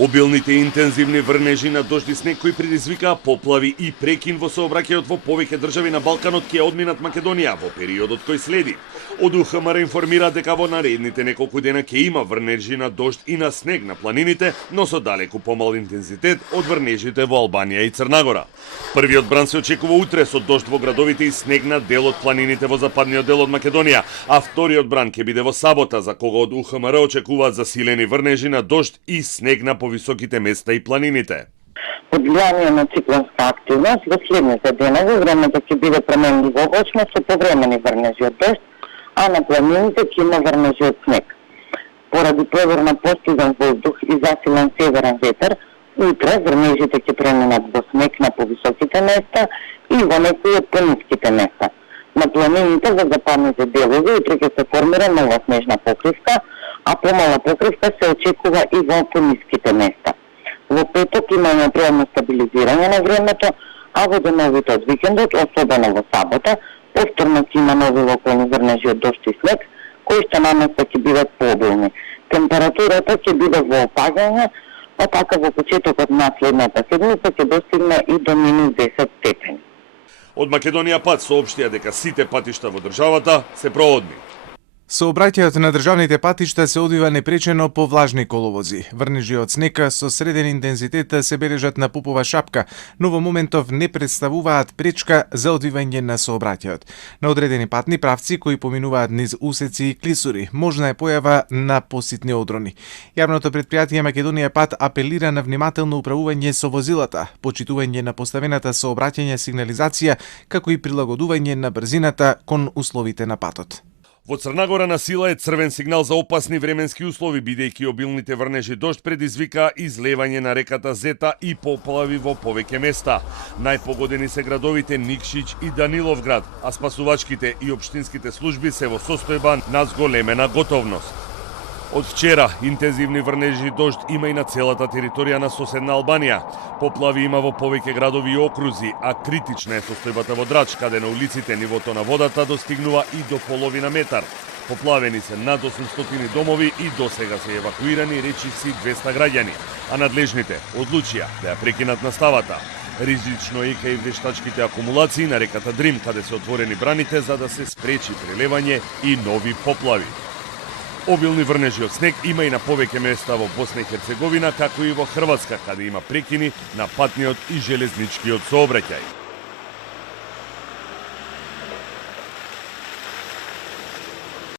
Обилните и интензивни врнежи на дожд и снег кои предизвикаа поплави и прекин во сообраќајот во повеќе држави на Балканот ќе одминат Македонија во периодот кој следи. Од УХМР информира дека во наредните неколку дена ќе има врнежи на дожд и на снег на планините, но со далеку помал интензитет од врнежите во Албанија и Црна Гора. Првиот бран се очекува утре со дожд во градовите и снег на дел од планините во западниот дел од Македонија, а вториот бран ќе биде во сабота, за кога од УХМР очекуваат засилени врнежи на дожд и снег на повисоките места и планините. Под влијание на циклонска активност во следните денови времето ќе биде променливо облачно со повремени врнежи од дожд, а на планините ќе има врнежи од снег. Поради преворно постиган воздух и засилен северен ветер, утре врнежите ќе преминат во снег на повисоките места и во некои од пониските места. На планините во западните делови утре ќе се формира нова снежна покривка, а помала покривка се очекува и во пониските места. Во петок има неопходно стабилизирање на времето, а во деновите од викендот, особено во сабота, повторно ќе има нови локални врнежи од дожд и снег, кои што наместа ќе бидат пообилни. Температурата ќе биде во опаѓање, а така во почетокот на следната седмица ќе достигне и до минус 10 степени. Од Македонија пат соопштија дека сите патишта во државата се проводни. Сообраќајот на државните патишта се одвива непречено по влажни коловози. Врнежи од снега со среден интензитет се бележат на Пупова шапка, но во моментов не представуваат пречка за одвивање на сообраќајот. На одредени патни правци кои поминуваат низ усеци и клисури, можна е појава на поситни одрони. Јавното претпријатие Македонија пат апелира на внимателно управување со возилата, почитување на поставената сообраќајна сигнализација, како и прилагодување на брзината кон условите на патот. Во Црна Гора на сила е црвен сигнал за опасни временски услови, бидејќи обилните врнежи дожд предизвика излевање на реката Зета и поплави во повеќе места. Најпогодени се градовите Никшич и Даниловград, а спасувачките и општинските служби се во состојба на зголемена готовност. Од вчера интензивни врнежи дожд има и на целата територија на соседна Албанија. Поплави има во повеќе градови и окрузи, а критична е состојбата во Драч, каде на улиците нивото на водата достигнува и до половина метар. Поплавени се над 800 домови и досега се евакуирани речиси 200 граѓани, а надлежните одлучија да ја прекинат наставата. Ризично е и вештачките акумулации на реката Дрим, каде се отворени браните за да се спречи прелевање и нови поплави. Обилни врнежи од снег има и на повеќе места во Босна и Херцеговина, како и во Хрватска, каде има прекини на патниот и железничкиот сообраќај.